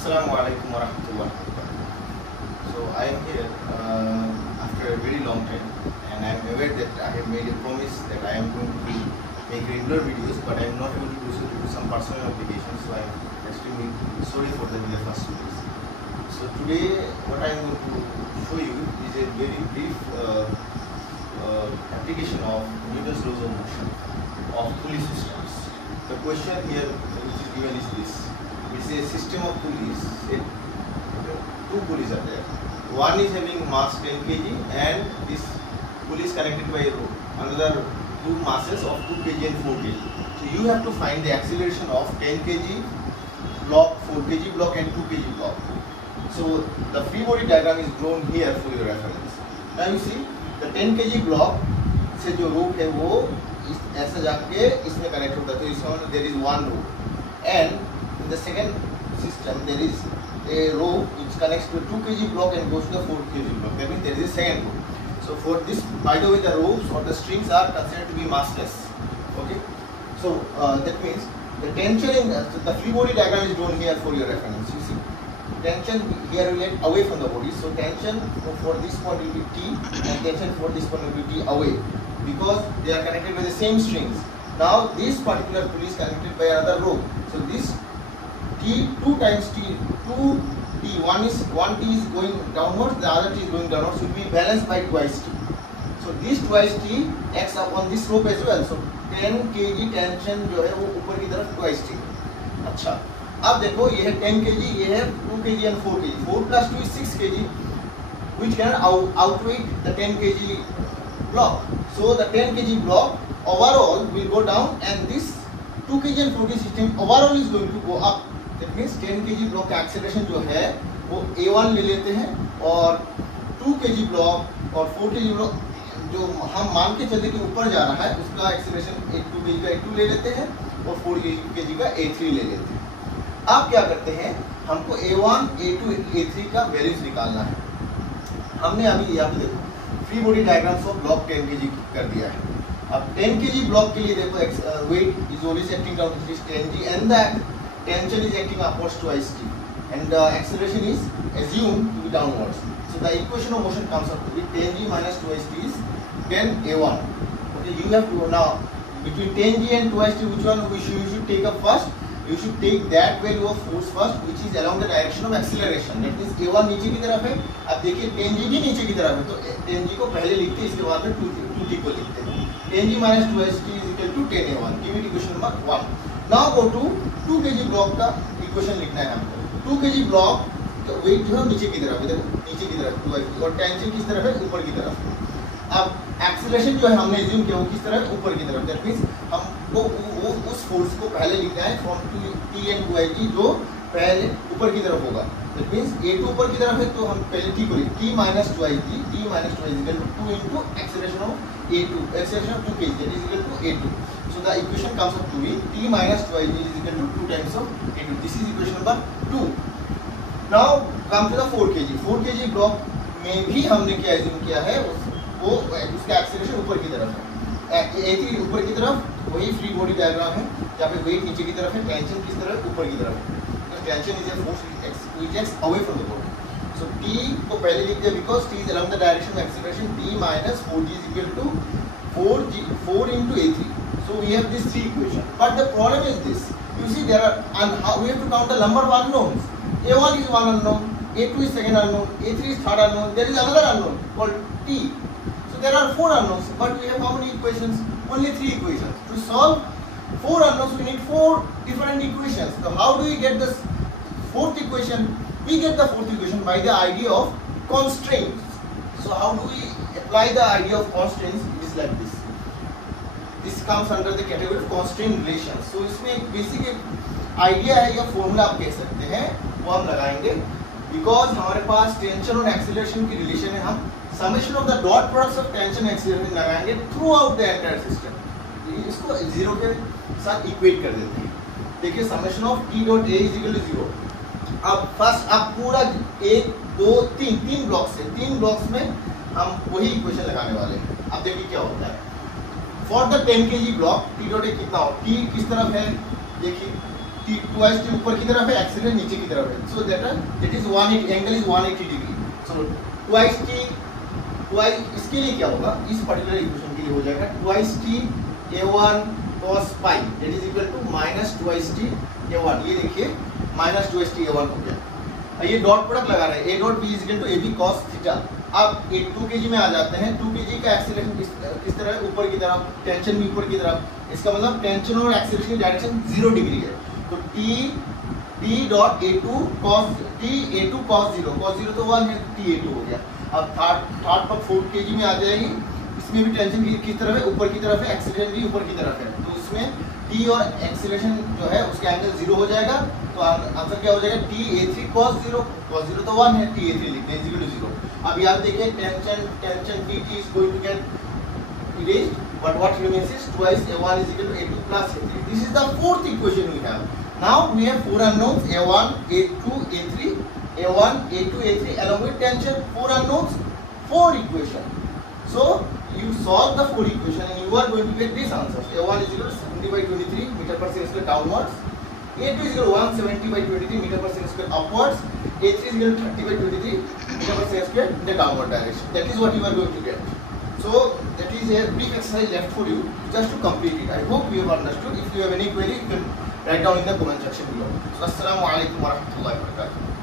Assalamu alaikum warahmatullahi wabarakatuh. So I am here after a very long time, and I am aware that I have made a promise that I am going to make regular videos, but I am not able to do so due to some personal obligations. So I am extremely sorry for the delay first 2 days. So today, what I am going to show you is a very brief application of Newton's laws of motion of pulley systems. The question here which is given is this. It's a system of pulleys. Two pulleys are there. One is having mass 10 kg and this pulley is connected by a rope. Another two masses of 2 kg and 4 kg. So you have to find the acceleration of 10 kg block, 4 kg block and 2 kg block. So the free body diagram is drawn here for your reference. Now you see the 10 kg block से जो rope है वो ऐसा जाके इसमें connect होता है. तो इसमें there is one rope and in the second system there is a rope which connects to a 2 kg block and goes to the 4 kg block. That means there is a second rope. So for this, by the way, the ropes or the strings are considered to be massless. Okay. So that means the tension in the free body diagram is drawn here for your reference. You see, tension here will get away from the body. So tension for this point will be T and tension for this point will be T away because they are connected by the same strings. Now this particular pulley is connected by another rope. So this T 2 times T 2 T one T is going downwards, the other T is going downwards, should be balanced by twice T. So this twice T acts upon this rope as well. So 10 kg tension जो है वो ऊपर की तरफ twice T. अच्छा, अब देखो ये है 10 kg, ये है 2 kg and 4 kg. 4 plus 2 is 6 kg, which can outweigh the 10 kg block. So the 10 kg block overall will go down, and this 2 kg and 4 kg system overall is going to go up. That means 10 kg block का acceleration जो है वो A1 ले लेते हैं और 2 kg block और 4 kg block जो हम मान के चलते कि ऊपर जा रहा है उसका acceleration 2 kg का A2 ले लेते हैं और 4 kg का A3 ले लेते हैं. अब क्या करते हैं, हमको A1, A2, A3 का वैल्यूज निकालना है. हमने अभी यहाँ पे देखो free body diagram of block 10 kg कर दिया है. अब 10 kg ब्लॉक के लिए देखो weight is always acting down, which is 10g, and that tension is acting upwards twice t, and the acceleration is assumed to be downwards. So the equation of motion comes up to be 10g minus twice t is 10a1. Okay, you have to now between 10g and twice t, which one you should take up first? You should take that value of force first, which is along the direction of acceleration. That means a1 नीचे की तरफ है. अब देखिए 10g भी नीचे की तरफ है, तो 10g को पहले लिखते हैं, इसके बाद में 2t को लिखते हैं. 10g minus 2t is equal to 10a1. Give it equation number 1. Now go to 2 kg block का इक्वेशन लिखना है हमको. 2 kg ब्लॉक का वेट जो है नीचे की तरफ है, देखो नीचे की तरफ 2 और टेंशन किस तरफ है, ऊपर की तरफ. अब एक्सीलरेशन जो है हमने एज्यूम किया वो किस तरफ है, ऊपर की तरफ. दैट मींस हमको वो उस फोर्स को पहले लिखना है फ्रॉम T and 2IG जो पहले ऊपर की तरफ होगा. दैट मींस A2 ऊपर की तरफ है तो हम पहले T को लिख T minus 2IG, T minus 2IG is equal to 2 into acceleration of A2, acceleration of 2 kg, that is equal to A2. So the equation comes up to be T minus 2IG is equal to 2 times of A2. This is equation number 2. Now come to the 4 kg. 4 kg block में भी हमने क्या assume किया है, वो उसका acceleration ऊपर की तरफ है. A3 ऊपर की तरफ, वही फ्री बॉडी डायग्राम है जहाँ पे वेट नीचे की तरफ है, टेंशन किस तरफ ऊपर की तरफ है. Tension is a force which acts away from the body. So T को पहले लिख दिया because T is along the direction of acceleration. T minus 4g is equal to 4 into A3. So we have these three equations. But the problem is this. You see there are, we have to count the number of unknowns. A1 is one unknown, A2 is second unknown, A3 is third unknown. There is another unknown called T. So there are 4 unknowns. But we have how many equations? Only 3 equations. To solve 4 unknowns, we need 4 different equations. So how do we get the fourth equation? We get the fourth equation by the idea of constraints. So how do we apply the idea of constraints? It is like this. This comes under the category of constraint relations. So इसमें एक basic idea है या formula आप कह सकते हैं, वो हम लगाएंगे. Because हमारे पास टेंशन और एक्सीलरेशन की रिलेशन है, हम summation of the dot products of tension and acceleration लगाएंगे throughout the entire system. इसको जीरो के साथ इक्वेट कर देते हैं. देखिए summation of T dot A is equal to 0. अब फर्स्ट आप पूरा 1 2 3 ब्लॉक्स है, 3 ब्लॉक्स में हम वही इक्वेशन लगाने वाले हैं. अब देखिए क्या होता है. For the 10 kg block T dot A कितना हो, T किस तरफ है, देखिए T ट्वाइस टी ऊपर की तरफ है, एक्सीलरेशन नीचे की तरफ है, so that is 180, angle is 180 degree. So twice T, इसके लिए क्या होगा, इस पर्टिकुलर इक्वेशन के लिए हो जाएगा twice T a1 cos phi that is equal to minus twice T a1। ये देखिए माइनस ट्वाइस टी a1 हो गया। ये डॉट प्रोडक्ट लगा रहे हैं, a dot b is equal to ab cos theta. अब एक 2 kg में आ जाते हैं, 2 kg का एक्सीलरेशन किस तरह है, ऊपर की तरफ, टेंशन भी ऊपर की तरफ, इसका मतलब टेंशन और एक्सीलरेशन की डायरेक्शन 0 डिग्री है। तो t dot a2 cos cos 0 तो 1 है, ta2 हो गया। अब थर्ड पर 4 kg में आ जाएगी, इसमें भी टेंशन किस तरफ है, ऊपर की तरफ है, एक्सीलरेशन भी ऊपर की तरफ है, तो इसमें t और एक्सीलरेशन जो है उसका एंगल 0 हो जाएगा। तो आंसर क्या हो जाएगा, ta3 cos 0 तो 1 है, ta3 लिखते हैं इक्वल टू 0। अब यहाँ देखिए tension dt is going to get erased, but what remains is twice a1 is equal to a2 plus a3. This is the fourth equation we have. Now we have four unknowns, a1, a2, a3, a1, a2, a3 along with tension, four unknowns, four equation. So you solve the four equation and you are going to get this answer. a1 is equal to 70 by 23 meter per second square downwards, a2 is equal to 170 by 23 meter per second square upwards, a3 is equal to 30 by 23 meter per second square in the downward direction. That is what you are going to get. So that is a brief exercise left for you just to complete it. I hope you have understood. If you have any query, you can write down in the comment section below. So assalamu alaikum wa rahmatullahi wa barakatuh.